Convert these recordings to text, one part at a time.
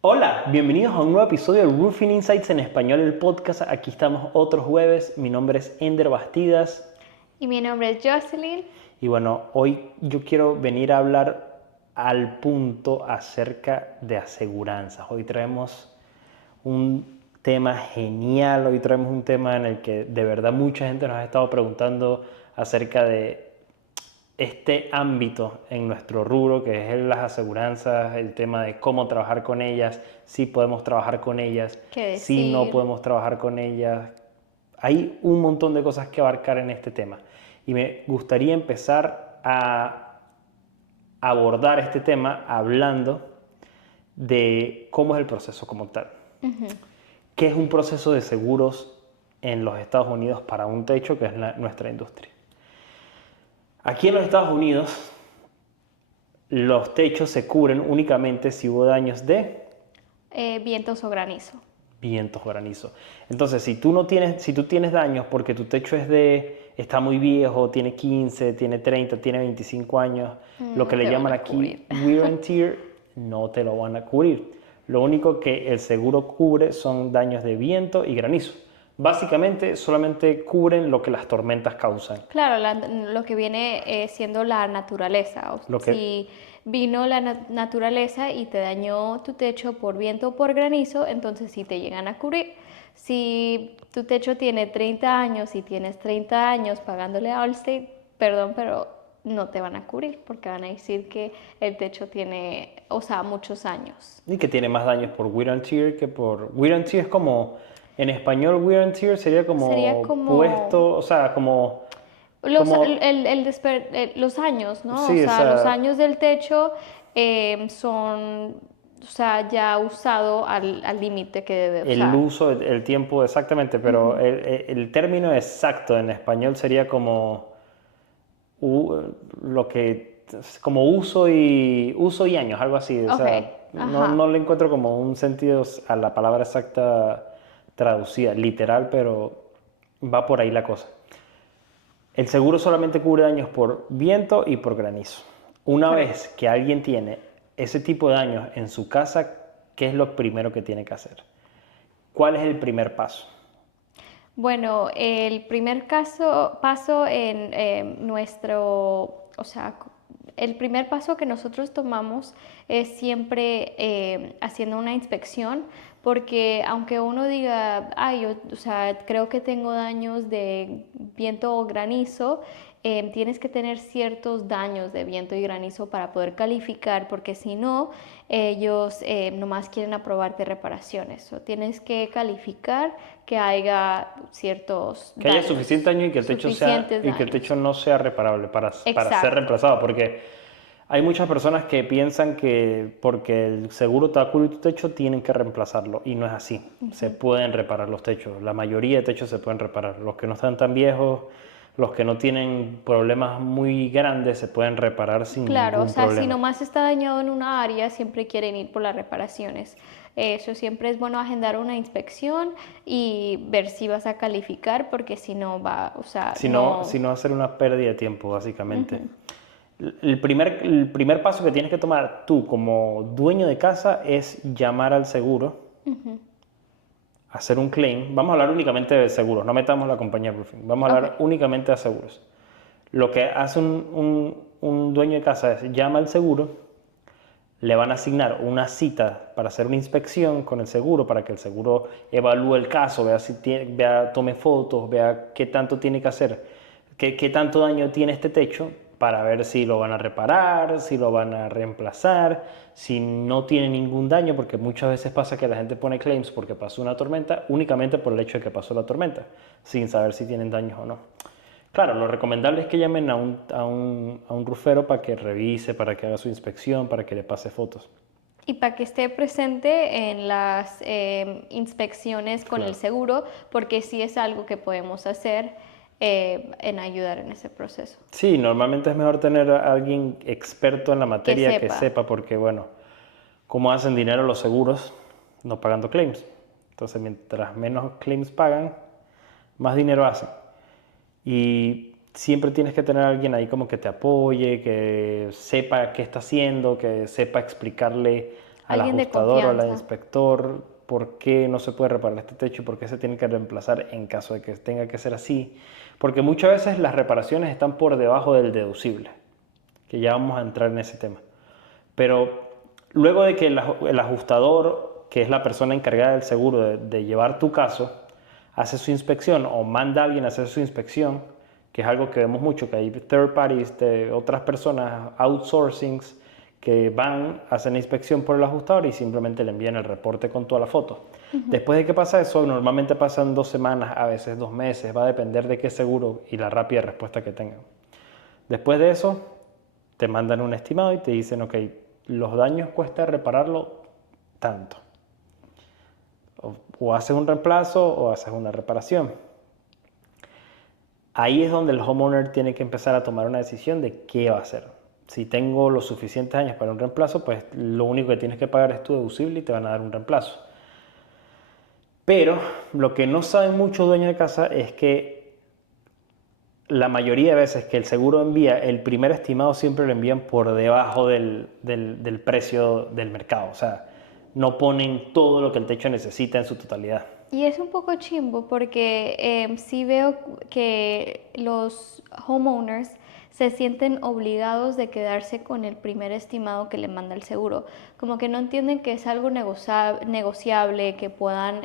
Hola, bienvenidos a un nuevo episodio de Roofing Insights en español, el podcast. Aquí estamos otro jueves. Mi nombre es Ender Bastidas Y mi nombre es Jocelyn. y bueno, hoy yo quiero venir a hablar al punto acerca de aseguranzas. Hoy traemos un tema genial, hoy traemos un tema en el que de verdad mucha gente nos ha estado preguntando acerca de este ámbito en nuestro rubro, que es las aseguranzas, el tema de cómo trabajar con ellas, si podemos trabajar con ellas, ¿Qué si no decir? podemos trabajar con ellas. Hay un montón de cosas que abarcar en este tema. Y me gustaría empezar a abordar este tema hablando de cómo es el proceso como tal. ¿Qué es un proceso de seguros en los Estados Unidos para un techo, que es nuestra industria? Aquí en los Estados Unidos los techos se cubren únicamente si hubo daños de Vientos o granizo. vientos o granizo. Entonces, si tú tienes daños porque tu techo está muy viejo, tiene 15, tiene 30, tiene 25 años, lo No que le te van llaman a cubrir. aquí wear and tear, no te lo van a cubrir. Lo único que el seguro cubre son daños de viento y granizo. Básicamente, solamente cubren lo que las tormentas causan. Claro, lo que viene siendo la naturaleza. Lo que Si vino la naturaleza y te dañó tu techo por viento o por granizo, entonces sí te llegan a cubrir. Si tu techo tiene 30 años y tienes 30 años pagándole a Allstate, perdón, pero no te van a cubrir porque van a decir que el techo tiene, o sea, muchos años. Y que tiene más daños por wear and tear que por... Wear and tear es como... En español, wear and tear sería Sería como como puesto, o sea, como... los, como los años, ¿no? O sí, o sea, los sea, años del techo son, o sea, ya usado al límite que debe el usar. uso, el tiempo exactamente, pero el término exacto en español sería como lo que... como uso y años, algo así. O Ok, sea, ajá. no le encuentro como un sentido a la palabra exacta traducida, literal, pero va por ahí la cosa. El seguro solamente cubre daños por viento y por granizo. Una Correcto. vez que alguien tiene ese tipo de daños en su casa, ¿qué es lo primero que tiene que hacer? ¿Cuál es el primer paso? Bueno, el primer paso en o sea, el primer paso que nosotros tomamos es siempre haciendo una inspección, porque aunque uno diga, ay, o sea, creo que tengo daños de viento o granizo, tienes que tener ciertos daños de viento y granizo para poder calificar, porque si no, ellos nomás quieren aprobarte reparaciones. O tienes que calificar que haya ciertos Que haya suficiente daños, daño y que suficientes y que el techo daños. no sea reparable para ser Exacto. reemplazado, porque hay muchas personas que piensan que porque el seguro te va a cubrir tu techo tienen que reemplazarlo y no es así. Se pueden reparar los techos, la mayoría de techos se pueden reparar. Los que no están tan viejos, los que no tienen problemas muy grandes se pueden reparar sin Claro, o ningún sea, si problema. nomás está dañado en una área, siempre quieren ir por las reparaciones. Eso siempre es bueno agendar una inspección y ver si vas a calificar, porque si no va, o sea, Si no. no hacer una pérdida de tiempo, básicamente. El primer paso que tienes que tomar tú como dueño de casa es llamar al seguro, hacer un claim. Vamos a hablar únicamente de seguros, no metamos la compañía de roofing. Vamos a Ok, hablar únicamente de seguros. Lo que hace un dueño de casa es llama al seguro, le van a asignar una cita para hacer una inspección con el seguro, para que el seguro evalúe el caso, vea si tome fotos, vea qué tanto tiene que hacer, qué tanto daño tiene este techo, para ver si lo van a reparar, si lo van a reemplazar, si no tiene ningún daño, porque muchas veces pasa que la gente pone claims porque pasó una tormenta únicamente por el hecho de que pasó la tormenta, sin saber si tienen daños o no. Claro, lo recomendable es que llamen a un rufero para que revise, para que haga su inspección, para que le pase fotos. y para que esté presente en las inspecciones con el Claro. seguro, porque sí es algo que podemos hacer en ayudar en ese proceso. Sí, normalmente es mejor tener a alguien experto en la Que materia que sepa. sepa, porque bueno, cómo hacen dinero los seguros no pagando claims. Entonces, mientras menos claims pagan, más dinero hacen. Y siempre tienes que tener a alguien ahí como que te apoye, que sepa qué está haciendo, que sepa explicarle al Alguien de ajustador o al confianza. inspector por qué no se puede reparar este techo y por qué se tiene que reemplazar en caso de que tenga que ser así. Porque muchas veces las reparaciones están por debajo del deducible, que ya vamos a entrar en ese tema. Pero luego de que el ajustador, que es la persona encargada del seguro de llevar tu caso, hace su inspección o manda a alguien a hacer su inspección, que es algo que vemos mucho, que hay third parties de otras personas, outsourcings, que van, hacen la inspección por el ajustador y simplemente le envían el reporte con toda la foto. Después de que pasa eso, normalmente pasan 2 semanas, a veces 2 meses, va a depender de qué seguro y la rápida respuesta que tengan. Después de eso, te mandan un estimado y te dicen, ok, los daños cuesta repararlo tanto. O haces un reemplazo o haces una reparación. Ahí es donde el homeowner tiene que empezar a tomar una decisión de qué va a hacer. Si tengo los suficientes años para un reemplazo, pues lo único que tienes que pagar es tu deducible y te van a dar un reemplazo. Pero lo que no saben muchos dueños de casa es que la mayoría de veces que el seguro envía, el primer estimado siempre lo envían por debajo del precio del mercado. O sea, no ponen todo lo que el techo necesita en su totalidad. Y es un poco chimbo porque sí veo que los homeowners se sienten obligados de quedarse con el primer estimado que le manda el seguro. Como que no entienden que es algo negociable, que puedan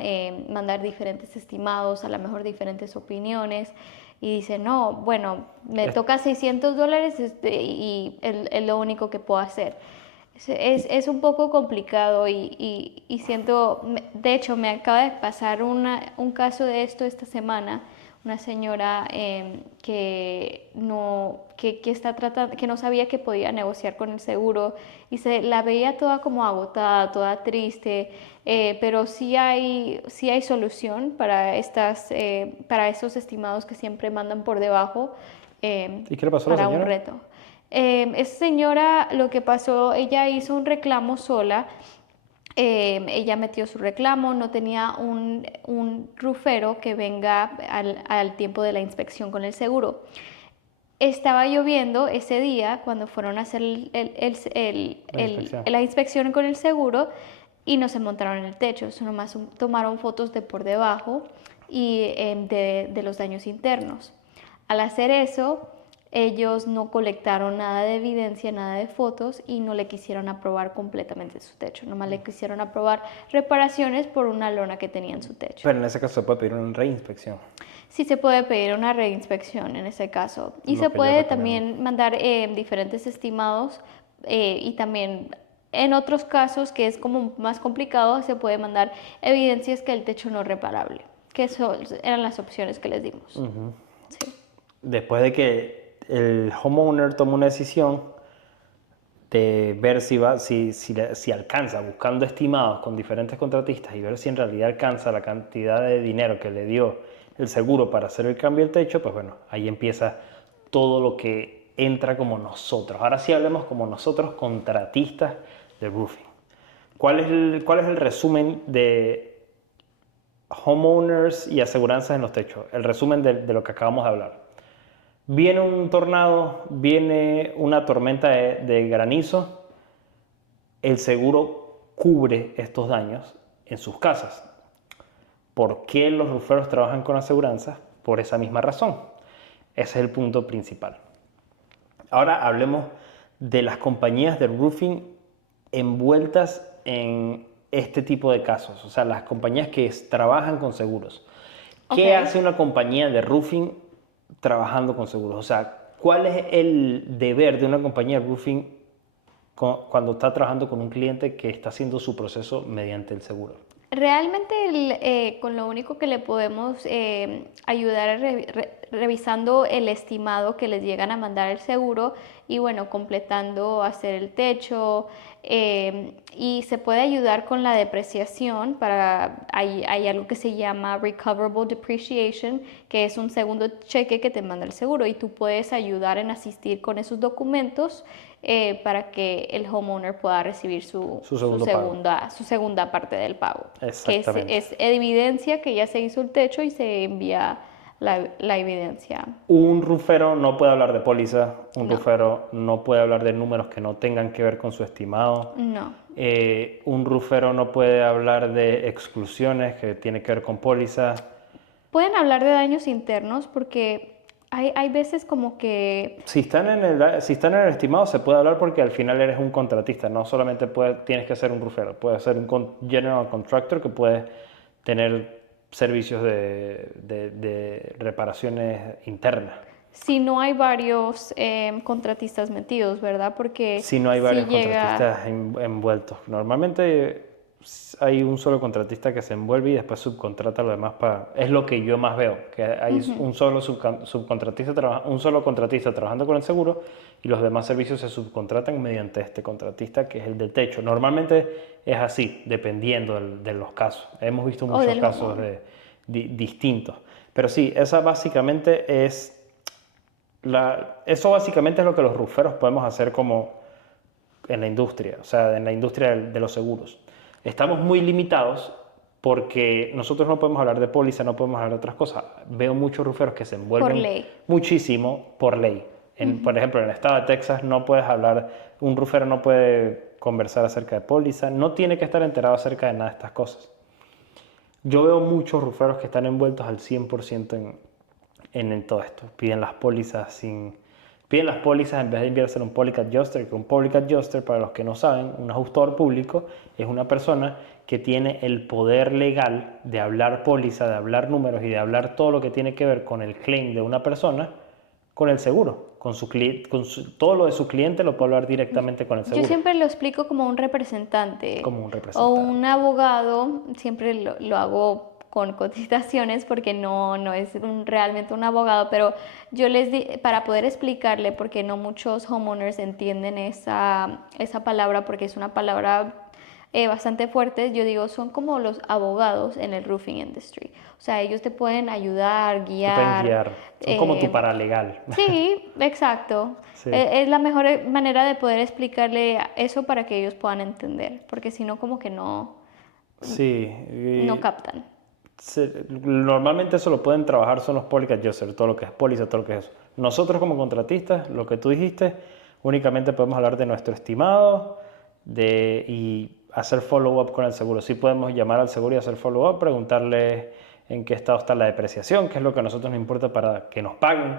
mandar diferentes estimados, a lo mejor diferentes opiniones. Y dicen, no, bueno, me toca $600 y es lo único que puedo hacer. Es un poco complicado y siento, de hecho me acaba de pasar un caso de esto esta semana, una señora que no sabía que podía negociar con el seguro y se la veía toda como agotada, toda triste, pero sí hay solución para esos estimados que siempre mandan por debajo ¿Y qué le pasó a la para un señora? reto. Esa señora, lo que pasó, ella hizo un reclamo sola. Ella metió su reclamo, no tenía un rufero que venga al tiempo de la inspección con el seguro. Estaba lloviendo ese día cuando fueron a hacer La inspección. la inspección con el seguro y no se montaron en el techo, eso nomás tomaron fotos de por debajo y de los daños internos. Al hacer eso, ellos no colectaron nada de evidencia, nada de fotos y no le quisieron aprobar completamente su techo, nomás le quisieron aprobar reparaciones por una lona que tenía en su techo. Pero en ese caso se puede pedir una reinspección, Sí se puede pedir una reinspección en ese caso y se lo que yo puede recomiendo. también mandar diferentes estimados y también en otros casos que es como más complicado se puede mandar evidencias que el techo no es reparable, que eso eran las opciones que les dimos. Sí. Después de que el homeowner toma una decisión de ver si alcanza, buscando estimados con diferentes contratistas y ver si en realidad alcanza la cantidad de dinero que le dio el seguro para hacer el cambio del techo, pues bueno, ahí empieza todo lo que entra como nosotros. Ahora sí hablemos como nosotros, contratistas de roofing. ¿Cuál es el resumen de homeowners y aseguranzas en los techos? El resumen de lo que acabamos de hablar. Viene un tornado, viene una tormenta de granizo, el seguro cubre estos daños en sus casas. ¿Por qué los ruferos trabajan con aseguranzas? Por esa misma razón. Ese es el punto principal. Ahora hablemos de las compañías de roofing envueltas en este tipo de casos, o sea, las compañías que trabajan con seguros. ¿Qué Ok. hace una compañía de roofing trabajando con seguros? O sea, ¿cuál es el deber de una compañía de roofing cuando está trabajando con un cliente que está haciendo su proceso mediante el seguro? Realmente con lo único que le podemos ayudar es revisando el estimado que les llegan a mandar el seguro y bueno, completando hacer el techo y se puede ayudar con la depreciación hay algo que se llama recoverable depreciation, que es un segundo cheque que te manda el seguro y tú puedes ayudar en asistir con esos documentos para que el homeowner pueda recibir Su segundo pago. su segunda parte del pago, que Exactamente. es evidencia que ya se hizo el techo y se envía la evidencia. Un rufero no puede hablar de póliza, un No, rufero no puede hablar de números que no tengan que ver con su estimado. no. Un rufero no puede hablar de exclusiones que tiene que ver con póliza. Pueden hablar de daños internos porque hay veces como que Si están en el estimado se puede hablar porque al final eres un contratista, no solamente tienes que ser un rufero, puedes ser un general contractor que puede tener servicios de reparaciones internas. si no hay varios contratistas metidos, ¿verdad? Porque Si no hay si varios llega, contratistas envueltos. Normalmente hay un solo contratista que se envuelve y después subcontrata lo demás para... Es lo que yo más veo, que hay un solo un solo contratista trabajando con el seguro y los demás servicios se subcontratan mediante este contratista que es el del techo. Normalmente es así, dependiendo de los casos. Hemos visto o muchos del casos homeowner. distintos. Pero sí, esa básicamente es... eso básicamente es lo que los ruferos podemos hacer como en la industria, o sea, en la industria de los seguros. Estamos muy limitados porque nosotros no podemos hablar de póliza, no podemos hablar de otras cosas. Veo muchos ruferos que se Por envuelven ley. muchísimo por ley. Por ejemplo, en el estado de Texas no puedes hablar, un rufero no puede conversar acerca de póliza, no tiene que estar enterado acerca de nada de estas cosas. Yo veo muchos ruferos que están envueltos al 100% en todo esto. Piden las pólizas en vez de enviarse un public adjuster, que un public adjuster, para los que no saben, un ajustador público es una persona que tiene el poder legal de hablar póliza, de hablar números y de hablar todo lo que tiene que ver con el claim de una persona con el seguro. Todo lo de su cliente lo puede hablar directamente con el Yo seguro, siempre lo explico como un representante como un o representante. un abogado, siempre lo hago con cotizaciones porque no es realmente un abogado, pero yo les di, para poder explicarle, porque no muchos homeowners entienden esa palabra, porque es una palabra bastante fuerte, yo digo, son como los abogados en el roofing industry. O sea, ellos te pueden ayudar, Te pueden guiar. guiar, son como tu eh, paralegal. Sí, exacto. Sí. Es la mejor manera de poder explicarle eso para que ellos puedan entender, porque si no, como que Sí, no captan. normalmente eso lo pueden trabajar son los policy adjusters, todo lo que es póliza, todo lo que es eso. Nosotros como contratistas, lo que tú dijiste, únicamente podemos hablar de nuestro estimado y hacer follow-up con el seguro. Sí podemos llamar al seguro y hacer follow-up, preguntarle en qué estado está la depreciación, qué es lo que a nosotros nos importa para que nos paguen,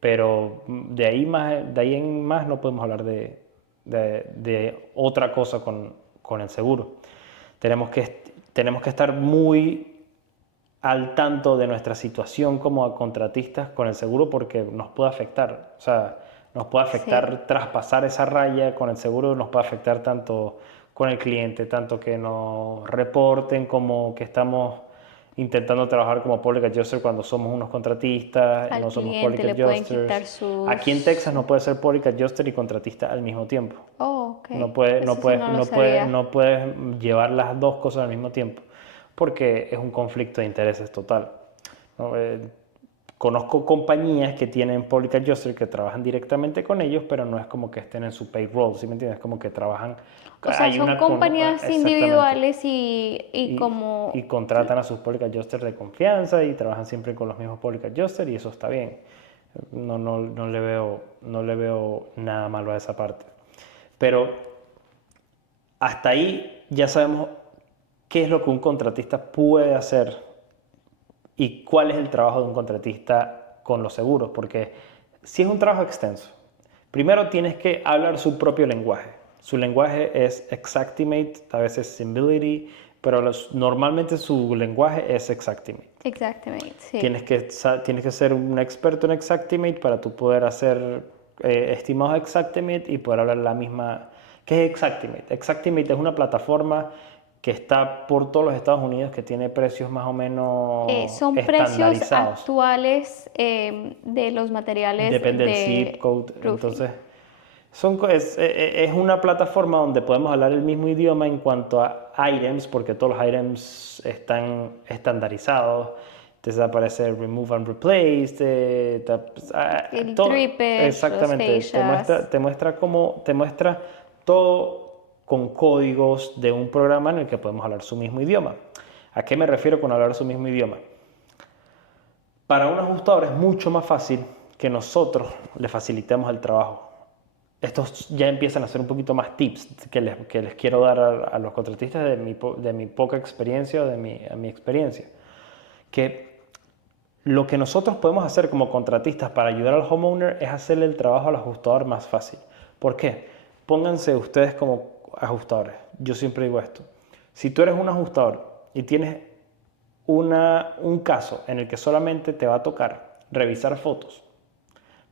pero de ahí en más no podemos hablar de otra cosa con el seguro. Tenemos que estar muy al tanto de nuestra situación como contratistas con el seguro porque nos puede afectar. O sea, nos puede Sí. afectar traspasar esa raya con el seguro, nos puede afectar tanto con el cliente, tanto que nos reporten como que estamos intentando trabajar como public adjuster cuando somos unos contratistas, Al no somos cliente public le pueden quitar adjusters. Aquí en Texas no puedes ser public adjuster y contratista al mismo tiempo. Oh, ok. No puedes, no Eso sí puedes, no lo no puedes, sabía. no puedes llevar las dos cosas al mismo tiempo, porque es un conflicto de intereses total. ¿No? Conozco compañías que tienen public adjuster que trabajan directamente con ellos, pero no es como que estén en su payroll, ¿sí me entiendes? Como que trabajan, O sea, hay son una, compañías exactamente, individuales y y como... contratan a sus public adjusters de confianza y trabajan siempre con los mismos public adjusters y eso está bien. No le veo nada malo a esa parte. Pero hasta ahí ya sabemos qué es lo que un contratista puede hacer y cuál es el trabajo de un contratista con los seguros, porque si es un trabajo extenso, primero tienes que hablar su propio lenguaje. Su lenguaje es Xactimate, a veces Symbility, pero normalmente su lenguaje es Xactimate. Exactamente, sí. Tienes que ser un experto en Xactimate para tú poder hacer estimados Xactimate y poder hablar la misma... ¿Qué es Xactimate? Xactimate es una plataforma que está por todos los Estados Unidos que tiene precios más o menos Son precios estandarizados. actuales de los materiales Depende del zip de code. roofing. Entonces, es una plataforma donde podemos hablar el mismo idioma en cuanto a items, porque todos los items están estandarizados. Entonces aparece remove and replace, El todo, drip edge, los exactamente, fascias. te muestra todo con códigos de un programa en el que podemos hablar su mismo idioma. ¿A qué me refiero con hablar su mismo idioma? Para un ajustador es mucho más fácil que nosotros le facilitemos el trabajo. Estos ya empiezan a ser un poquito más tips que les quiero dar a los contratistas de mi poca experiencia o de mi experiencia. Que lo que nosotros podemos hacer como contratistas para ayudar al homeowner es hacerle el trabajo al ajustador más fácil. ¿Por qué? Pónganse ustedes como ajustadores. Yo siempre digo esto. Si tú eres un ajustador y tienes un caso en el que solamente te va a tocar revisar fotos,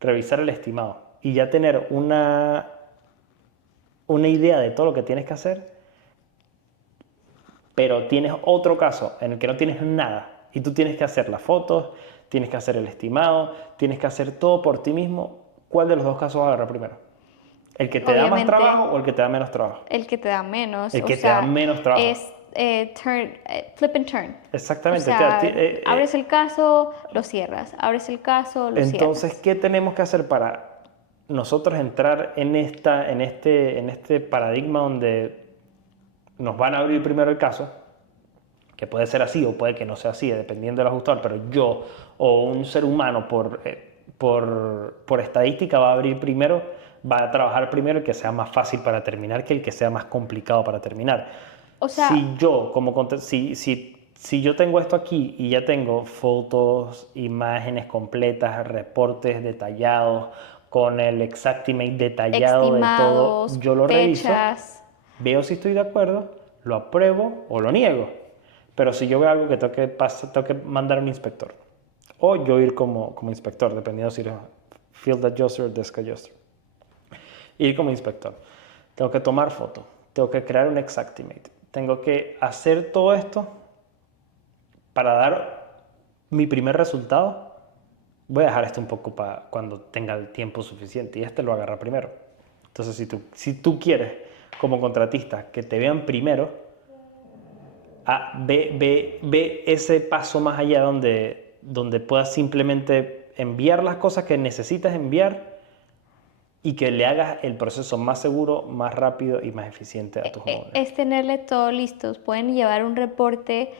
revisar el estimado y ya tener una idea de todo lo que tienes que hacer, pero tienes otro caso en el que no tienes nada y tú tienes que hacer las fotos, tienes que hacer el estimado, tienes que hacer todo por ti mismo, ¿cuál de los dos casos vas a agarrar primero? ¿El que te da más Obviamente, trabajo o el que te da menos trabajo? el que te da menos, El o que te da sea, menos trabajo. es flip and turn. O Exactamente. sea, abres el caso, lo cierras, abres el caso, lo Entonces, cierras. ¿qué tenemos que hacer para nosotros entrar en este paradigma donde nos van a abrir primero el caso? Que puede ser así o puede que no sea así, dependiendo del ajustador, pero yo o un ser humano por estadística va a abrir primero, va a trabajar primero el que sea más fácil para terminar que el que sea más complicado para terminar. O sea, Si yo tengo esto aquí y ya tengo fotos, imágenes completas, reportes detallados, con el Exactimate detallado de todo, estimados, yo lo reviso, fechas. veo si estoy de acuerdo, lo apruebo o lo niego. Pero si yo veo algo que tengo que mandar a un inspector. O yo ir como inspector, dependiendo si eres field adjuster o desk adjuster. Ir como inspector. Tengo que tomar fotos. Tengo que crear un Exactimate. Tengo que hacer todo esto para dar mi primer resultado. Voy a dejar esto un poco para cuando tenga el tiempo suficiente y este lo agarra primero. Entonces, si tú quieres, como contratista, que te vean primero, ve ese paso más allá donde puedas simplemente enviar las cosas que necesitas enviar y que le hagas el proceso más seguro, más rápido y más eficiente a tus homeowners. Es tenerle todo listos. Pueden llevar un reporte,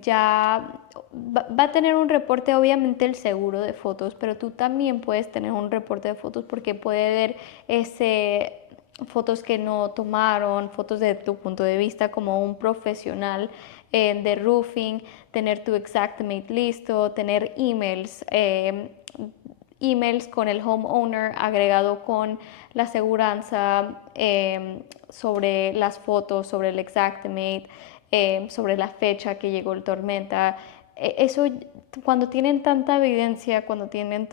ya va a tener un reporte obviamente el seguro de fotos, pero tú también puedes tener un reporte de fotos porque puede ver ese fotos que no tomaron, fotos de tu punto de vista como un profesional de roofing, tener tu Xactimate listo, tener emails con el homeowner agregado con la aseguranza sobre las fotos, sobre el Xactimate, sobre la fecha que llegó el tormenta. Eso, cuando tienen tanta evidencia, cuando tienen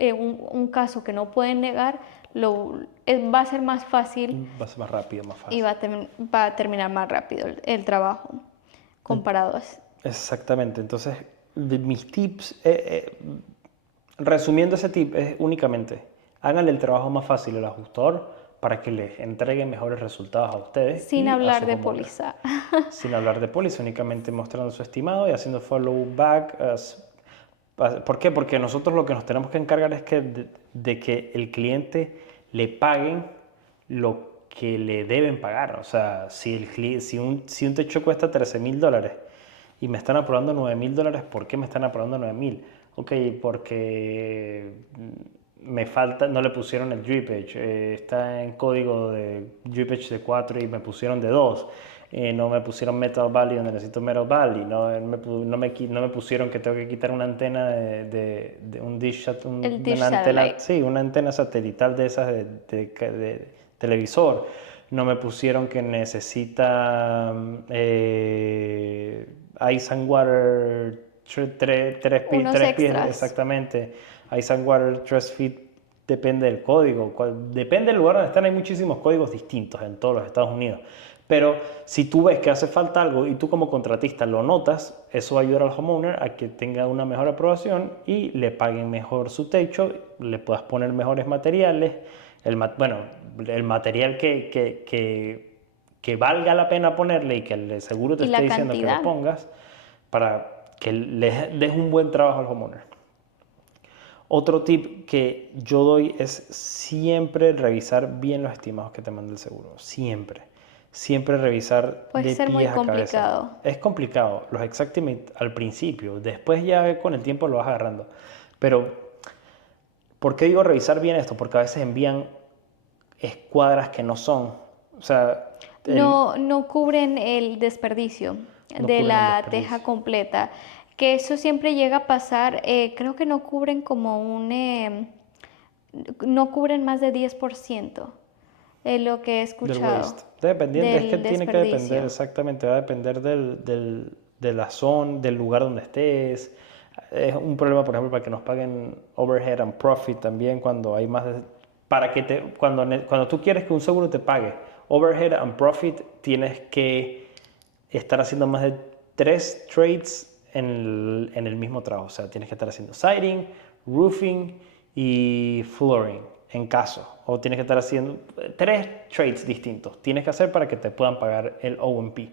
un caso que no pueden negar, va a ser más fácil Va a ser más rápido, más y fácil. va a terminar más rápido el trabajo comparado a... Exactamente. Entonces, mis tips, resumiendo ese tip, es únicamente, háganle el trabajo más fácil al ajustador para que les entregue mejores resultados a ustedes Sin y a hablar sus de homeowners. póliza. Sin hablar de póliza, únicamente mostrando su estimado y haciendo follow back. ¿Por qué? Porque nosotros lo que nos tenemos que encargar es de que el cliente le paguen lo que le deben pagar. O sea, si un techo cuesta $13,000 y me están aprobando $9,000, ¿por qué me están aprobando 9,000? Ok, porque me falta, no le pusieron el drip edge, está en código de drip edge de 4 y me pusieron de 2. No me pusieron Metal Valley donde necesito Metal Valley, no me pusieron que tengo que quitar una antena de un dish, El dish una antena, satellite. sí, una antena satelital de esas de televisor. No me pusieron que necesita Ice and Water 3 Unos pies, extras. exactamente. Ice and Water 3 feet depende del código. Depende del lugar donde están, hay muchísimos códigos distintos en todos los Estados Unidos. Pero si tú ves que hace falta algo y tú como contratista lo notas, eso va a ayudar al homeowner a que tenga una mejor aprobación y le paguen mejor su techo, le puedas poner mejores materiales, bueno, el material que valga la pena ponerle y que el seguro te Y esté la diciendo que lo cantidad. pongas para que le des un buen trabajo al homeowner. Otro tip que yo doy es siempre revisar bien los estimados que te manda el seguro. Siempre. siempre revisar Puede de ser muy pies a cabeza. complicado. Es complicado, los Xactimate al principio, después ya con el tiempo lo vas agarrando. Pero, ¿por qué digo revisar bien esto? Porque a veces envían escuadras que no son. O sea, No cubren el desperdicio no de cubren el la teja desperdicio. completa, que eso siempre llega a pasar, creo que no cubren como no cubren más de 10%, es lo que he Del escuchado, waste. Dependiendo, es que del tiene que depender desperdicio. exactamente, va a depender de la zona, del lugar donde estés. Es un problema, por ejemplo, para que nos paguen overhead and profit también cuando hay más de, para que te, cuando tú quieres que un seguro te pague overhead and profit, tienes que estar haciendo más de 3 trades en el mismo trabajo. O sea, tienes que estar haciendo siding, roofing y flooring en caso. O tienes que estar haciendo 3 trades distintos. Tienes que hacer para que te puedan pagar el O&P,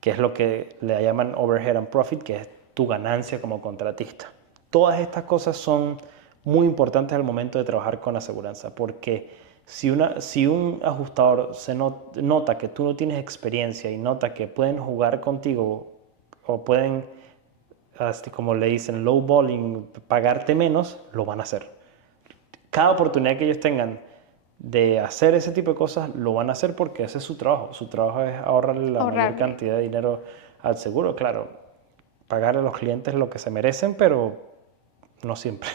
que es lo que le llaman overhead and profit, que es tu ganancia como contratista. Todas estas cosas son muy importantes al momento de trabajar con aseguranza, porque si un ajustador nota que tú no tienes experiencia y nota que pueden jugar contigo o pueden, como le dicen, low balling, pagarte menos, lo van a hacer. Cada oportunidad que ellos tengan de hacer ese tipo de cosas, lo van a hacer porque ese es su trabajo. Su trabajo es ahorrarle la mayor Ahorrarle. cantidad de dinero al seguro. Claro, pagar a los clientes lo que se merecen, pero no siempre.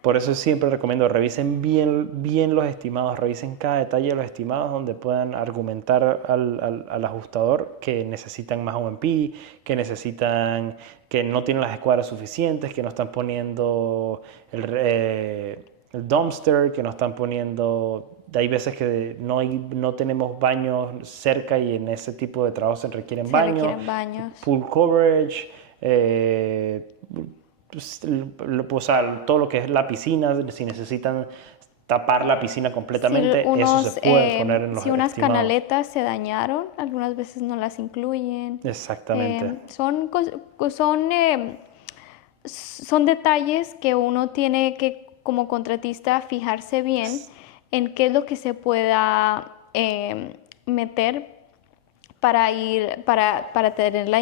Por eso siempre recomiendo, revisen bien los estimados, revisen cada detalle de los estimados donde puedan argumentar al ajustador que necesitan más O&P, que necesitan, que no tienen las escuadras suficientes, que no están poniendo el dumpster, que no están poniendo. Hay veces que no tenemos baños cerca y en ese tipo de trabajo se requieren Se baños, requieren baños. pool coverage, pues, o sea, todo lo que es la piscina, si necesitan tapar la piscina completamente, eso se puede poner en los Si unas estimados. canaletas se dañaron, algunas veces no las incluyen. Exactamente. Son detalles que uno tiene que, como contratista, fijarse bien en qué es lo que se pueda meter para tener la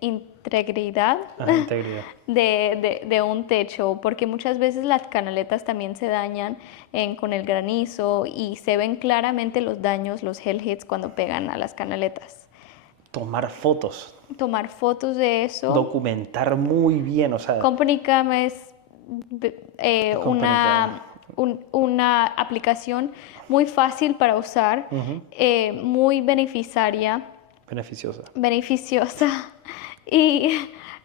integridad Ajá, integridad. de un techo, porque muchas veces las canaletas también se dañan con el granizo y se ven claramente los daños, los hell hits cuando pegan a las canaletas. Tomar fotos, Tomar fotos de eso. documentar muy bien, o sea, Company Cam es company cam. una aplicación muy fácil para usar, muy Beneficiosa. beneficiosa y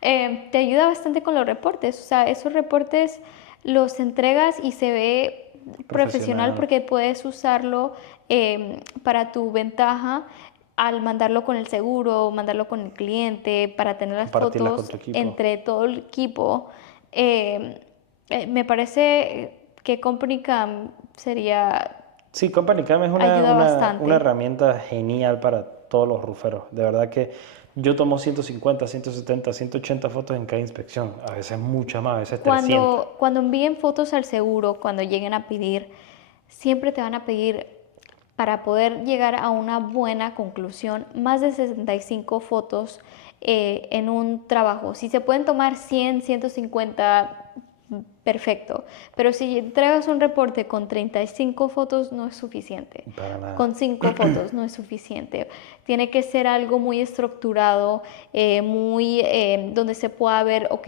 te ayuda bastante con los reportes. O sea, esos reportes los entregas y se ve profesional Profesional. porque puedes usarlo para tu ventaja al mandarlo con el seguro, mandarlo con el cliente, para tener las Compartirlas con fotos tu equipo. entre todo el equipo. Me parece que Company Cam sería, Sí, Company Cam es ayuda una bastante. herramienta genial para todos los ruferos. De verdad que yo tomo 150, 170, 180 fotos en cada inspección. A veces muchas más, a veces 300. Cuando envíen fotos al seguro, cuando lleguen a pedir, siempre te van a pedir, para poder llegar a una buena conclusión, más de 65 fotos en un trabajo. Si se pueden tomar 100, 150, perfecto. Pero si entregas un reporte con 35 fotos, no es suficiente. Para nada. Con 5 fotos no es suficiente. Tiene que ser algo muy estructurado, donde se pueda ver, ok,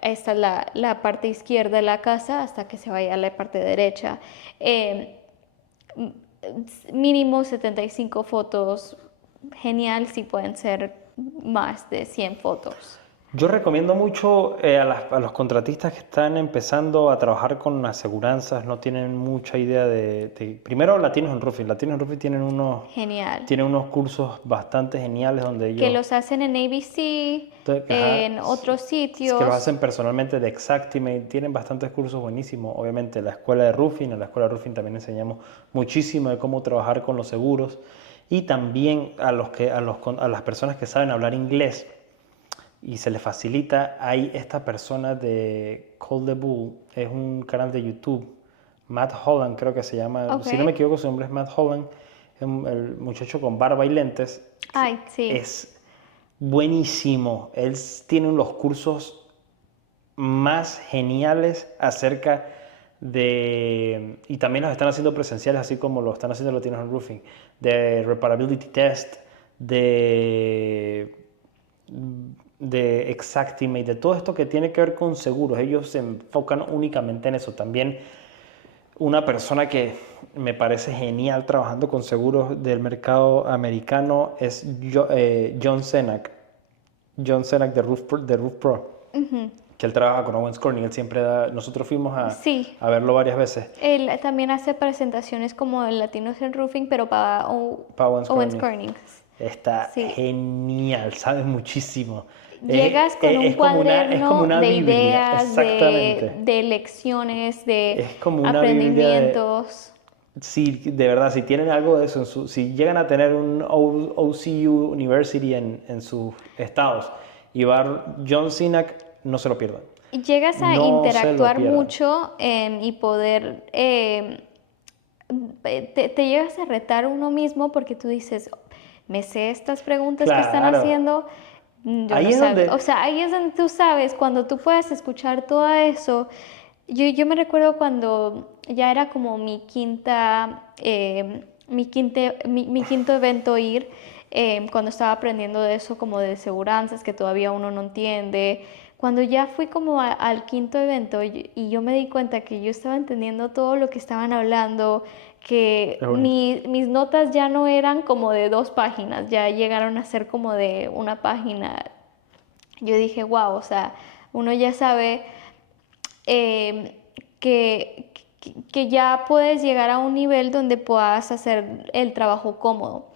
esta es la parte izquierda de la casa hasta que se vaya a la parte derecha. Eh, Mínimo 75 fotos. Genial si pueden ser más de 100 fotos. Yo recomiendo mucho a los contratistas que están empezando a trabajar con aseguranzas, no tienen mucha idea primero, Latinos en Roofing Genial. tienen unos cursos bastante geniales donde Que ellos los hacen en ABC, ajá, en otros es que los sitios. hacen personalmente de Xactimate, tienen bastantes cursos buenísimos. Obviamente la escuela de roofing, en la escuela de roofing también enseñamos muchísimo de cómo trabajar con los seguros y también a las personas que saben hablar inglés y se les facilita, hay esta persona de Call the Bull, es un canal de YouTube, Matt Holland creo que se llama, Ok. si no me equivoco su nombre es Matt Holland, el muchacho con barba y lentes, Ay, sí. es buenísimo. Él tiene los cursos más geniales acerca de, y también los están haciendo presenciales, así como lo están haciendo Latinos on Roofing, de reparability test, de Exactimate, de todo esto que tiene que ver con seguros. Ellos se enfocan únicamente en eso. También una persona que me parece genial trabajando con seguros del mercado americano es John Senac. John Senac de Roof Pro, Ujú. que él trabaja con Owens Corning. Él siempre da, nosotros fuimos Sí. a verlo varias veces. Él también hace presentaciones como el Latinos en Roofing, pero para Para Owens Owens Corning. Corning. Está Sí. genial, sabe muchísimo. Llegas con un Es como cuaderno una de Biblia, ideas, exactamente. de lecciones, de Es como una Biblia de... aprendimientos. Sí, de verdad, si tienen algo de eso, si llegan a tener un OCU University en sus estados y va John Sinak, no se lo pierdan. Y llegas a No se lo interactuar pierdan. mucho y poder, te llegas a retar uno mismo porque tú dices, me sé estas preguntas que están Claro. haciendo, yo no Ahí es sabía. O donde... sea, ahí es donde tú sabes, cuando tú puedes escuchar todo eso. Yo me recuerdo cuando ya era como mi quinto evento ir, cuando estaba aprendiendo de eso como de seguranzas que todavía uno no entiende. Cuando ya fui como al quinto evento y yo me di cuenta que yo estaba entendiendo todo lo que estaban hablando, que Es bonito. mis notas ya no eran como de 2 páginas, ya llegaron a ser como de 1 página. Yo dije, wow, o sea, uno ya sabe eh, que ya puedes llegar a un nivel donde puedas hacer el trabajo cómodo.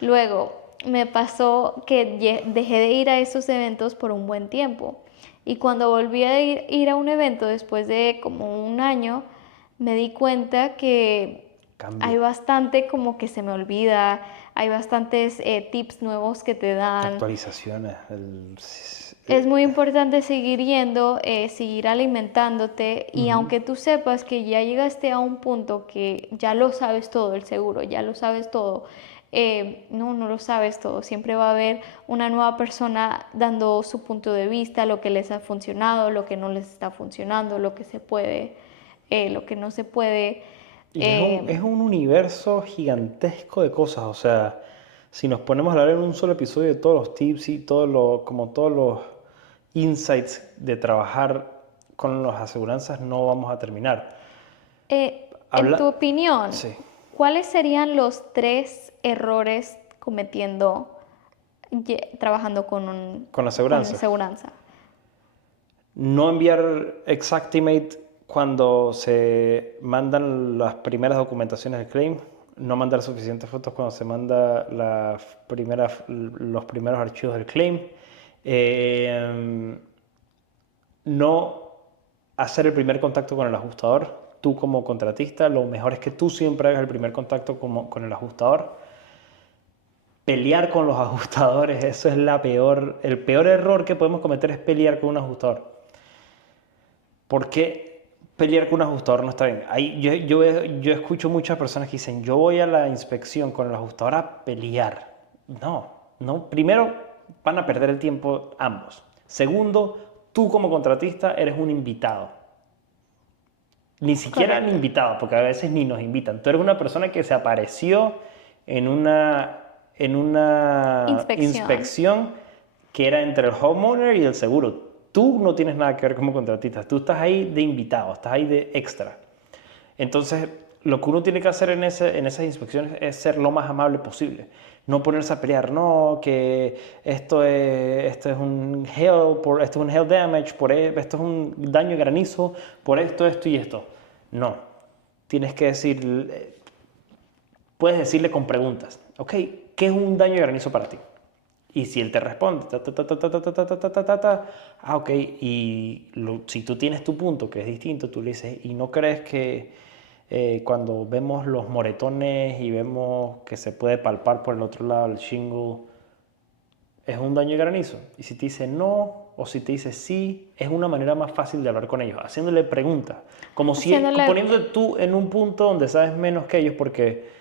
Luego, me pasó que dejé de ir a esos eventos por un buen tiempo. Y cuando volví a ir a un evento después de como un año, me di cuenta que hay Cambia. bastante como que se me olvida, hay bastantes tips nuevos que te dan. Actualizaciones. Es muy importante seguir yendo, seguir alimentándote y Ujú. aunque tú sepas que ya llegaste a un punto que ya lo sabes todo, el seguro, ya lo sabes todo, no lo sabes todo. Siempre va a haber una nueva persona dando su punto de vista, lo que les ha funcionado, lo que no les está funcionando, lo que se puede, lo que no se puede. Y es Eh, un universo gigantesco de cosas, o sea, si nos ponemos a hablar en un solo episodio de todos los tips y como todos los insights de trabajar con las aseguranzas, no vamos a terminar. en tu Habla, opinión, sí, ¿cuáles serían los 3 errores cometiendo trabajando con la con aseguranza. aseguranza? No enviar Exactimate cuando se mandan las primeras documentaciones del claim. No mandar suficientes fotos cuando se manda los primeros archivos del claim. Eh, no hacer el primer contacto con el ajustador. Tú como contratista, lo mejor es que tú siempre hagas el primer contacto con el ajustador. Pelear con los ajustadores, eso es el peor error que podemos cometer es pelear con un ajustador. ¿Por qué pelear con un ajustador no está bien? Yo escucho muchas personas que dicen, yo voy a la inspección con el ajustador a pelear. No, no. Primero, van a perder el tiempo ambos. Segundo, tú como contratista eres un invitado. Ni siquiera un Correcto. invitado, porque a veces ni nos invitan. Tú eres una persona que se apareció en una Inspección. inspección que era entre el homeowner y el seguro. Tú no tienes nada que ver como contratista. Tú estás ahí de invitado, estás ahí de extra. Entonces, lo que uno tiene que hacer en esas inspecciones es ser lo más amable posible. No ponerse a pelear, no, que esto es un esto es un hail damage, esto es un daño de granizo, por esto y esto. No. Tienes que decir, puedes decirle con preguntas, ok, ¿qué es un daño de granizo para ti? Y si él te responde, ok, y si tú tienes tu punto que es distinto, tú le dices, ¿y no crees que cuando vemos los moretones y vemos que se puede palpar por el otro lado el shingle, es un daño de granizo? Y si te dice no, o si te dice sí, es una manera más fácil de hablar con ellos, haciéndole preguntas, como si Haciéndole, poniéndote tú en un punto donde sabes menos que ellos, porque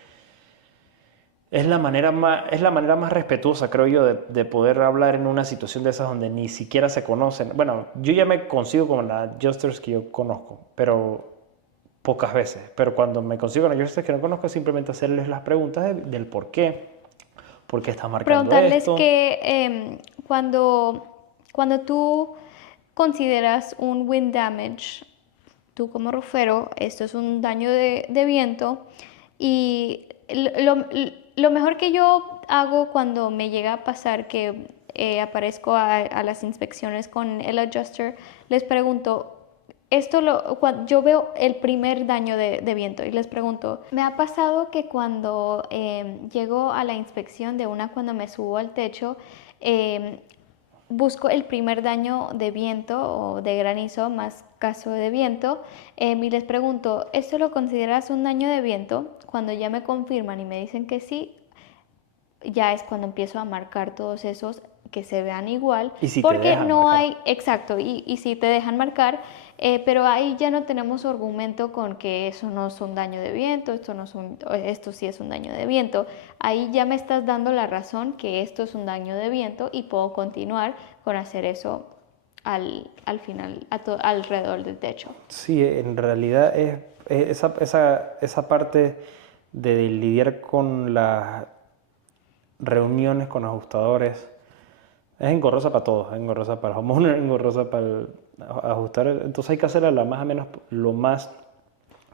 Es la manera más respetuosa, creo yo, de poder hablar en una situación de esas donde ni siquiera se conocen. Bueno, yo ya me consigo con las adjusters que yo conozco, pero pocas veces. Pero cuando me consigo con adjusters que no conozco, simplemente hacerles las preguntas del por qué está marcando Preguntarles esto. que cuando tú consideras un wind damage, tú como rufero, esto es un daño de viento y lo mejor que yo hago cuando me llega a pasar que aparezco a las inspecciones con el adjuster, les pregunto, yo veo el primer daño de viento y les pregunto, me ha pasado que cuando llego a la inspección de una, cuando me subo al techo, eh, busco el primer daño de viento o de granizo, más caso de viento, y les pregunto, ¿esto lo consideras un daño de viento? Cuando ya me confirman y me dicen que sí, ya es cuando empiezo a marcar todos esos que se vean igual, Y si te porque dejan no marcar. hay, exacto, y si te dejan marcar, pero ahí ya no tenemos argumento con que eso no es un daño de viento, esto sí es un daño de viento. Ahí ya me estás dando la razón que esto es un daño de viento y puedo continuar con hacer eso al final, alrededor del techo. Sí, en realidad es esa parte de lidiar con las reuniones con ajustadores. Es engorrosa para todos, es engorrosa para el homeowner, es engorrosa para el ajustador. Entonces hay que hacerla la más o menos lo más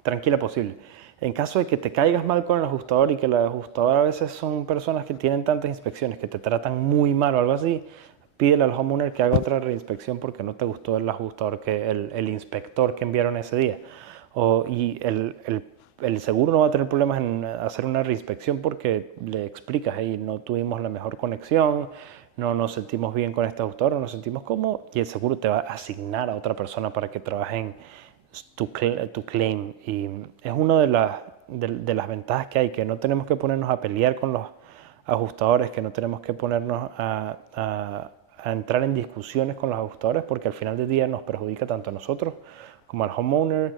tranquila posible. En caso de que te caigas mal con el ajustador y que el ajustador a veces son personas que tienen tantas inspecciones que te tratan muy mal o algo así, pídele al homeowner que haga otra reinspección porque no te gustó el ajustador, el inspector que enviaron ese día. Y el seguro no va a tener problemas en hacer una reinspección porque le explicas, hey, no tuvimos la mejor conexión, no nos sentimos bien con este ajustador, no nos sentimos cómodos, y el seguro te va a asignar a otra persona para que trabaje en tu claim. Y es una de las ventajas que hay, que no tenemos que ponernos a pelear con los ajustadores, que no tenemos que ponernos a entrar en discusiones con los ajustadores, porque al final del día nos perjudica tanto a nosotros como al homeowner,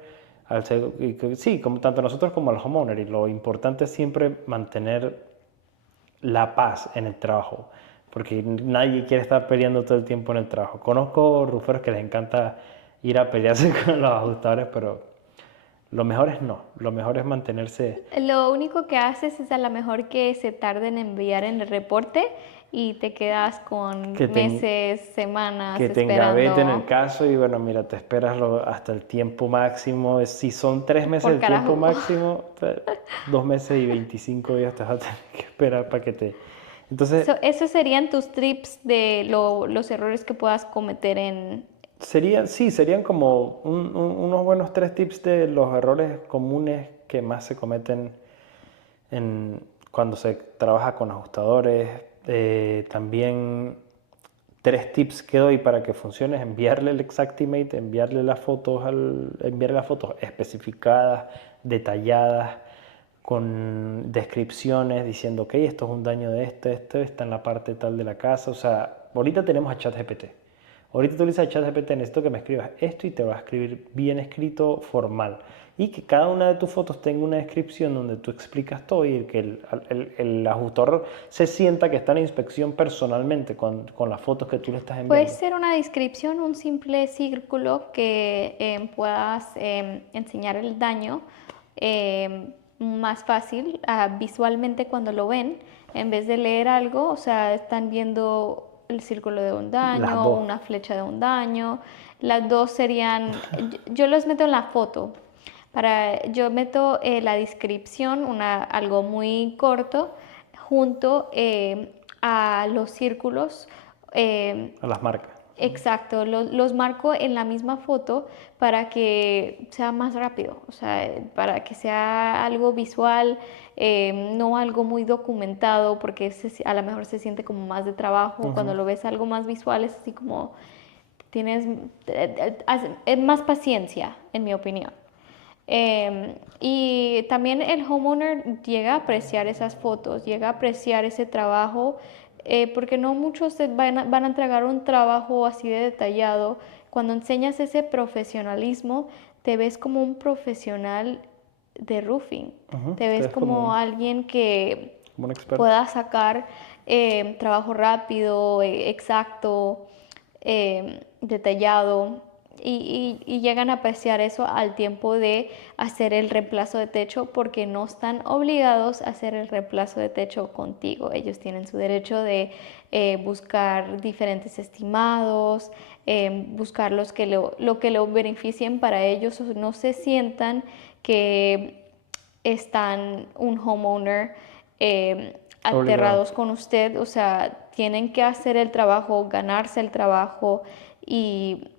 sí, como tanto a nosotros como al homeowner. Y lo importante es siempre mantener la paz en el trabajo, porque nadie quiere estar peleando todo el tiempo en el trabajo. Conozco ruferos que les encanta ir a pelearse con los ajustadores, pero lo mejor es no, lo mejor es mantenerse, Lo único que haces es a lo mejor que se tarden en enviar el reporte y te quedas con que te, meses, semanas que te engaveten el esperando caso y bueno, mira, te esperas hasta el tiempo máximo. Si son 3 meses por el tiempo carajo. máximo, 2 meses y 25 días te vas a tener que esperar para que te... Entonces, Esos serían tus tips de los errores que puedas cometer en... serían como unos buenos 3 tips de los errores comunes que más se cometen cuando se trabaja con ajustadores. También 3 tips que doy para que funcione es enviarle el Xactimate, enviarle las fotos especificadas, detalladas, con descripciones diciendo, ok, esto es un daño de esto está en la parte tal de la casa. O sea, ahorita tenemos a ChatGPT. Ahorita tú le dices a ChatGPT, necesito que me escribas esto y te va a escribir bien escrito, formal. Y que cada una de tus fotos tenga una descripción donde tú explicas todo y que el ajustador se sienta que está en inspección personalmente con las fotos que tú le estás Puede enviando. ser una descripción, un simple círculo que puedas enseñar el daño más fácil visualmente cuando lo ven, en vez de leer algo, o sea, están viendo el círculo de un Las daño, dos. una flecha de un daño. Las dos serían, yo los meto en la foto. Yo meto la descripción, algo muy corto, junto a los círculos. eh, A las marcas. Exacto, los marco en la misma foto para que sea más rápido, o sea, para que sea algo visual, no algo muy documentado, porque a lo mejor se siente como más de trabajo. Cuando lo ves algo más visual es así como tienes más paciencia, en mi opinión. Y también el homeowner llega a apreciar esas fotos, llega a apreciar ese trabajo, porque no muchos van a entregar un trabajo así de detallado. Cuando enseñas ese profesionalismo, te ves como un profesional de roofing, te ves Entonces, como como alguien que como un experto. pueda sacar trabajo rápido, exacto, detallado. Y llegan a apreciar eso al tiempo de hacer el reemplazo de techo porque no están obligados a hacer el reemplazo de techo contigo. Ellos tienen su derecho de buscar diferentes estimados, buscar lo que lo beneficien para ellos, o no se sientan que están un homeowner Obligado. aterrados con usted, o sea, tienen que hacer el trabajo, ganarse el trabajo y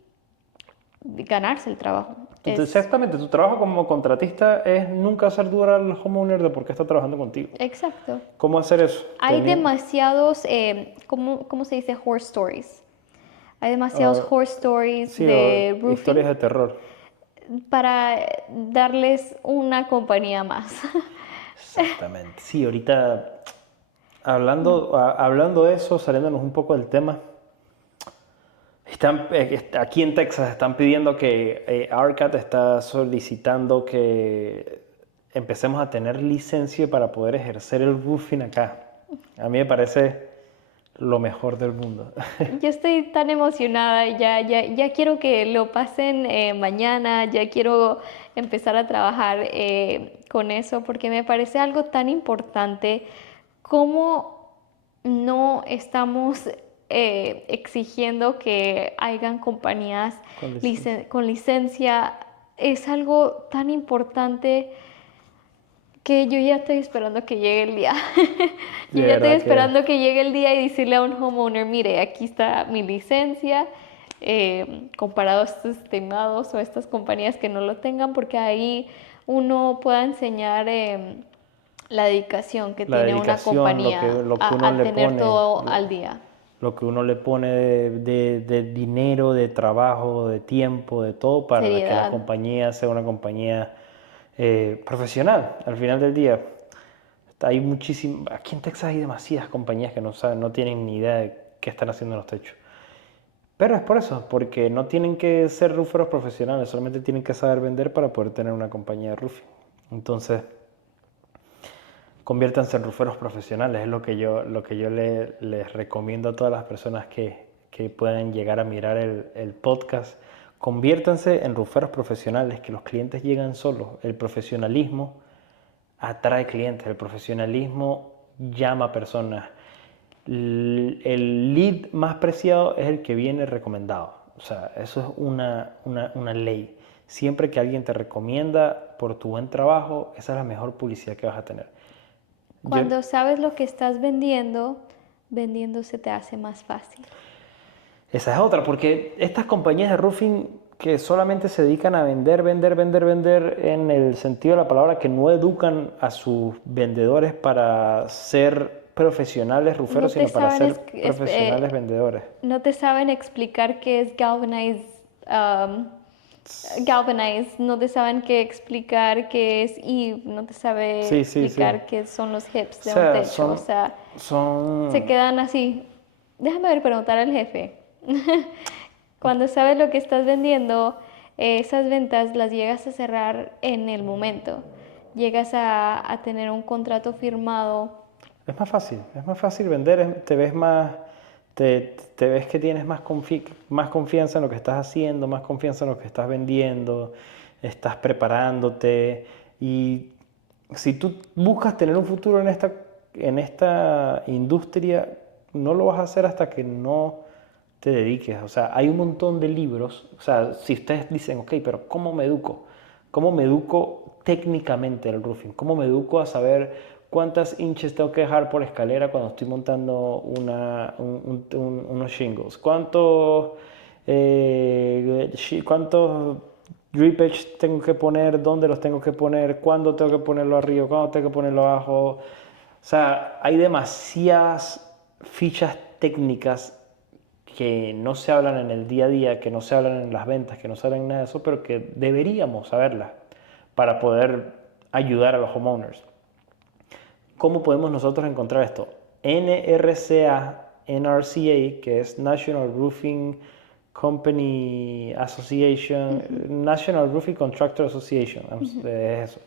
ganarse el trabajo. Entonces, Es exactamente, tu trabajo como contratista es nunca hacer dudar al homeowner de por qué está trabajando contigo. exacto. ¿Cómo hacer eso? Hay demasiados, ¿cómo se dice? Horror stories. Hay demasiados Ah, horror stories sí, o de historias roofing de terror. para darles una compañía más. Exactamente. Sí, ahorita hablando de eso, saliéndonos un poco del tema, aquí en Texas están pidiendo que ARCAT está solicitando que empecemos a tener licencia para poder ejercer el roofing acá. A mí me parece lo mejor del mundo. Yo estoy tan emocionada, ya quiero que lo pasen mañana, ya quiero empezar a trabajar con eso porque me parece algo tan importante como no estamos exigiendo que hayan compañías Con licencia. con licencia. Es algo tan importante que yo ya estoy esperando que llegue el día. De Yo ya estoy verdad que esperando que llegue el día y decirle a un homeowner, mire, aquí está mi licencia, comparado a estos estimados o a estas compañías que no lo tengan, porque ahí uno pueda enseñar la dedicación que la tiene una dedicación, compañía lo que uno al le tener pone, todo al día. lo que uno le pone de dinero, de trabajo, de tiempo, de todo para que la Seriedad. compañía sea una compañía profesional. Al final del día, hay muchísimas, aquí en Texas hay demasiadas compañías que no saben, no tienen ni idea de qué están haciendo en los techos. Pero es por eso, porque no tienen que ser rooferos profesionales, solamente tienen que saber vender para poder tener una compañía de roofing. Entonces, conviértanse en rooferos profesionales, es lo que yo les recomiendo a todas las personas que puedan llegar a mirar el podcast. Conviértanse en rooferos profesionales, que los clientes llegan solos. El profesionalismo atrae clientes, el profesionalismo llama a personas. El lead más preciado es el que viene recomendado. O sea, eso es una ley. Siempre que alguien te recomienda por tu buen trabajo, esa es la mejor publicidad que vas a tener. Yo, Cuando sabes lo que estás vendiendo, vendiendo se te hace más fácil. esa es otra, porque estas compañías de roofing que solamente se dedican a vender, vender, vender, vender en el sentido de la palabra, que no educan a sus vendedores para ser profesionales No rooferos, te sino para saben, ser profesionales vendedores. no te saben explicar qué es um, galvanized, no te saben qué explicar qué es eve, no te sabe Sí, sí, sí. explicar qué son los O hips de un sea, techo, o sea, se son, quedan así. Déjame ver, preguntar al jefe. Cuando sabes lo que estás vendiendo, esas ventas las llegas a cerrar en el momento. Llegas a tener un contrato firmado. es más fácil vender, te ves más, te ves que tienes más confianza en lo que estás haciendo, más confianza en lo que estás vendiendo, estás preparándote y si tú buscas tener un futuro en esta industria, no lo vas a hacer hasta que no te dediques. O sea, hay un montón de libros. O sea, si ustedes dicen, ok, pero ¿cómo me educo? ¿Cómo me educo técnicamente en el roofing? ¿Cómo me educo a saber cuántas inches tengo que dejar por escalera cuando estoy montando unos shingles? ¿Cuántos drip edge tengo que poner? ¿Dónde los tengo que poner? ¿Cuándo tengo que ponerlo arriba? ¿Cuándo tengo que ponerlo abajo? O sea, hay demasiadas fichas técnicas que no se hablan en el día a día, que no se hablan en las ventas, que no se hablan en nada de eso, pero que deberíamos saberlas para poder ayudar a los homeowners. ¿Cómo podemos nosotros encontrar esto? NRCA, que es National Roofing Company Association, National Roofing Contractor Association, es eso.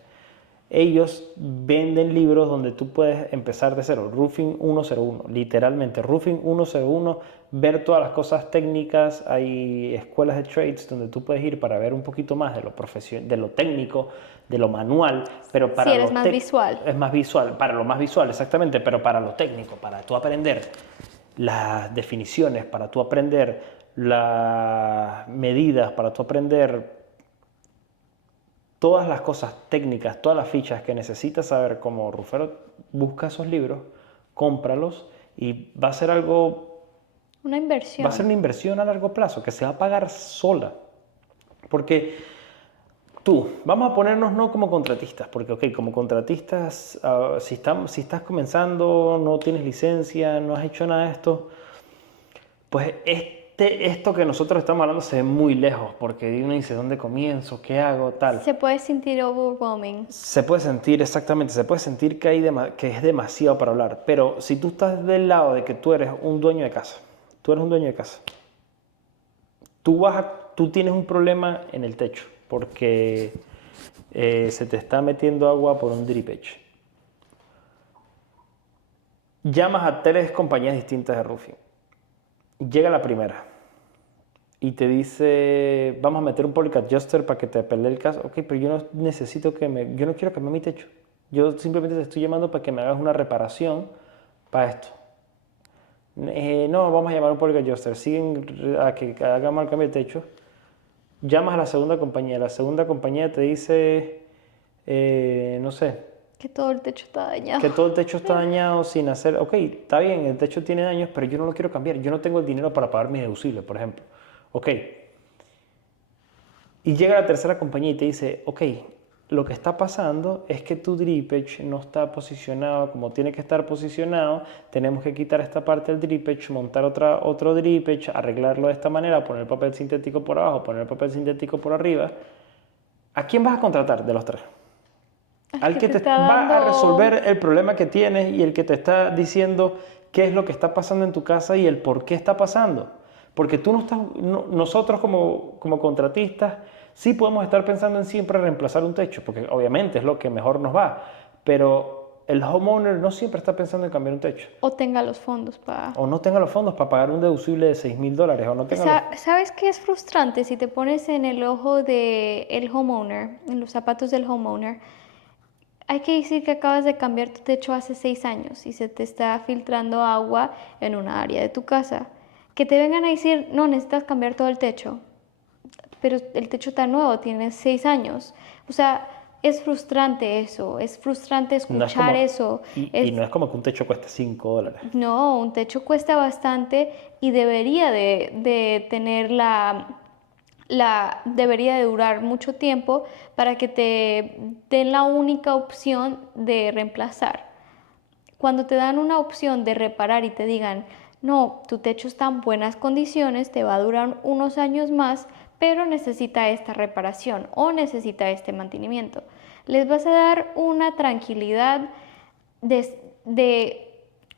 ellos venden libros donde tú puedes empezar de cero, Roofing 101, literalmente, Roofing 101, ver todas las cosas técnicas, hay escuelas de trades donde tú puedes ir para ver un poquito más de lo de lo técnico, de lo manual, pero Si para eres más visual. es más visual, para lo más visual, exactamente, pero para lo técnico, para tú aprender las definiciones, para tú aprender las medidas, para tú aprender todas las cosas técnicas, todas las fichas que necesitas saber como rufero, busca esos libros, cómpralos y va a ser algo, Una va a ser inversión. una inversión a largo plazo que se va a pagar sola. Porque tú, vamos a ponernos no como contratistas, porque ok, como contratistas, si estás comenzando, no tienes licencia, no has hecho nada de esto, pues esto que nosotros estamos hablando se ve muy lejos, porque uno dice, ¿dónde comienzo? ¿Qué hago? Tal. Se puede sentir overwhelming. Se puede sentir, exactamente, se puede sentir que, que es demasiado para hablar, pero si tú estás del lado de que tú eres un dueño de casa, tú eres un dueño de casa, tú tienes un problema en el techo, porque se te está metiendo agua por un drip edge. Llamas a 3 compañías distintas de roofing. Llega la primera y te dice, vamos a meter un Polycat Adjuster para que te pelee el caso. Ok, pero yo no necesito yo no quiero cambiar mi techo. Yo simplemente te estoy llamando para que me hagas una reparación para esto. No, vamos a llamar a un Polycat Adjuster. Siguen a que hagamos el cambio de techo. Llamas a la segunda compañía. La segunda compañía te dice, no sé, Que todo el techo está dañado. que todo el techo está dañado sin hacer. Ok, está bien, el techo tiene daños, pero yo no lo quiero cambiar. Yo no tengo el dinero para pagar mis deducibles, por ejemplo. Ok. Y llega la tercera compañía y te dice, ok, lo que está pasando es que tu drip edge no está posicionado como tiene que estar posicionado, tenemos que quitar esta parte del drip edge, montar otro drip edge, arreglarlo de esta manera, poner el papel sintético por abajo, poner el papel sintético por arriba. ¿A quién vas a contratar de los tres? Al que te te está va a dando. resolver el problema que tienes y el que te está diciendo qué es lo que está pasando en tu casa y el por qué está pasando. Porque tú no estás, nosotros como contratistas sí podemos estar pensando en siempre reemplazar un techo, porque obviamente es lo que mejor nos va, pero el homeowner no siempre está pensando en cambiar un techo. O tenga los fondos para. O no tenga los fondos para pagar un deducible de $6,000, o no tenga los... ¿Sabes qué es frustrante? Si te pones en el ojo del homeowner, en los zapatos del homeowner, hay que decir que acabas de cambiar tu techo hace 6 años y se te está filtrando agua en una área de tu casa. Que te vengan a decir, no, necesitas cambiar todo el techo, pero el techo está nuevo, tiene 6 años. O sea, es frustrante No es escuchar como, eso. y no es como que un techo cueste $5. No, un techo cuesta bastante y debería de tener debería de durar mucho tiempo para que te den la única opción de reemplazar. Cuando te dan una opción de reparar y te digan, no, tu techo está en buenas condiciones, te va a durar unos años más, pero necesita esta reparación o necesita este mantenimiento. Les vas a dar una tranquilidad de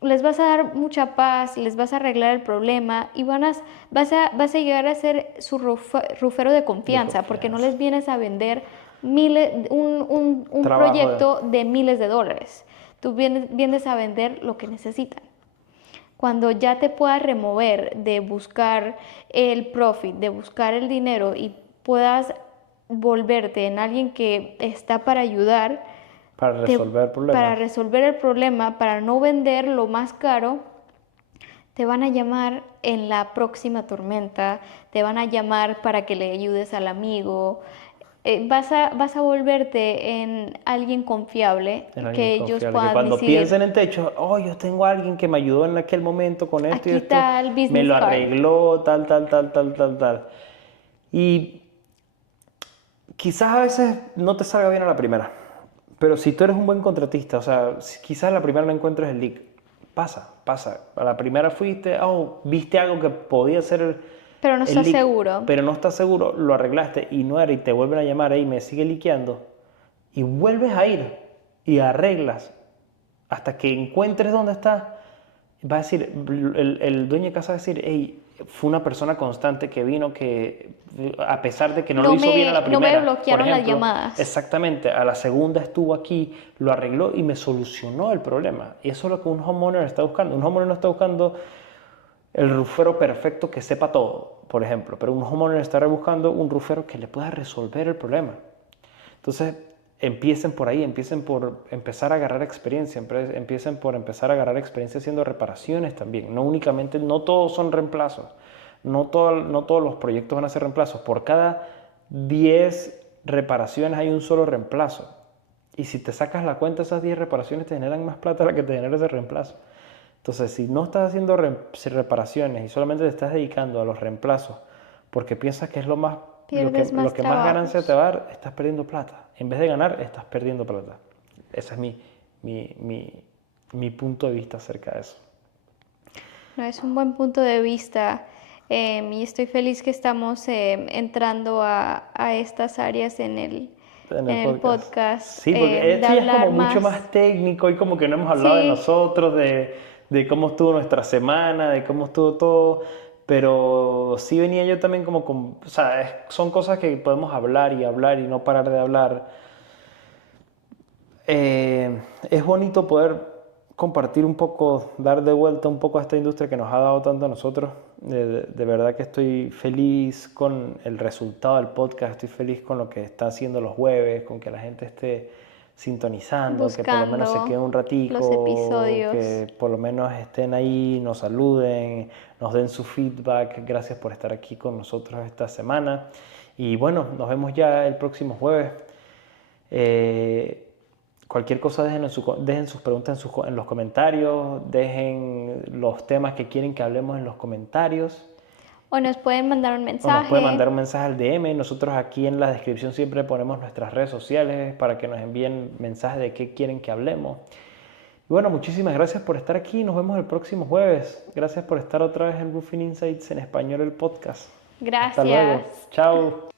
les vas a dar mucha paz, les vas a arreglar el problema y vas a llegar a ser su rufero de confianza, porque no les vienes a vender un Trabajo de... proyecto de miles de dólares. Tú vienes a vender lo que necesitan. Cuando ya te puedas remover de buscar el profit, de buscar el dinero y puedas volverte en alguien que está para ayudar, Para resolver el para problema. resolver el problema, para no vender lo más caro, te van a llamar en la próxima tormenta, te van a llamar para que le ayudes al amigo. Vas a volverte en alguien confiable En alguien que ellos confiable. Que puedan cuando piensen decir, en techo, oh, yo tengo a alguien que me ayudó en aquel momento con esto y aquí esto, está el me business lo card. arregló, tal, tal, tal, tal, tal, tal. Y quizás a veces no te salga bien a la primera, pero si tú eres un buen contratista, o sea, quizás a la primera no encuentres el leak, pasa. A la primera fuiste, oh, viste algo que podía ser Pero no el estás leak, seguro. pero no estás seguro, lo arreglaste y no era y te vuelven a llamar y me sigue liqueando y vuelves a ir y arreglas hasta que encuentres dónde está, va a decir, el dueño de casa va a decir, hey, fue una persona constante que vino que, a pesar de que no No lo hizo bien a la me, no me primera, por bloquearon las ejemplo, llamadas. exactamente, a la segunda estuvo aquí, lo arregló y me solucionó el problema. Y eso es lo que un homeowner está buscando. Un homeowner no está buscando el rufero perfecto que sepa todo, por ejemplo, pero un homeowner está buscando un rufero que le pueda resolver el problema. Entonces, empiecen por ahí, empiecen por empezar a agarrar experiencia, empiecen por empezar a agarrar experiencia haciendo reparaciones también. No únicamente, no todos son reemplazos, no todos los proyectos van a ser reemplazos. Por cada 10 reparaciones hay un solo reemplazo. Y si te sacas la cuenta, esas 10 reparaciones te generan más plata de la que te genera ese reemplazo. Entonces, si no estás haciendo reparaciones y solamente te estás dedicando a los reemplazos porque piensas que es Pierdes lo más que más ganancia te trabajos. va a dar, estás perdiendo plata. En vez de ganar, estás perdiendo plata. Ese es mi, mi, mi punto de vista acerca de eso. No, es un buen punto de vista. Y estoy feliz que estamos entrando a estas áreas En en el el podcast. podcast, Sí, porque de este ya es como hablar mucho más. más técnico y como que no hemos hablado de Sí, nosotros, de cómo estuvo nuestra semana, de cómo estuvo todo. Pero sí venía yo también como con, o sea, son cosas que podemos hablar y no parar de hablar. Es bonito poder compartir un poco, dar de vuelta un poco a esta industria que nos ha dado tanto a nosotros. De verdad que estoy feliz con el resultado del podcast, estoy feliz con lo que está haciendo los jueves, con que la gente esté sintonizando, que por lo menos se quede buscando un los ratico, episodios. que por lo menos estén ahí, nos saluden, nos den su feedback. Gracias por estar aquí con nosotros esta semana. Y bueno, nos vemos ya el próximo jueves. Eh, Cualquier cosa dejen sus preguntas en los comentarios, dejen los temas que quieren que hablemos en los comentarios O nos pueden mandar un o nos pueden mensaje. mandar un mensaje al DM. Nosotros aquí en la descripción siempre ponemos nuestras redes sociales para que nos envíen mensajes de qué quieren que hablemos. Y bueno, muchísimas gracias por estar aquí. Nos vemos el próximo jueves. Gracias por estar otra vez en Roofing Insights en español, el podcast. Hasta luego. Gracias. Chao.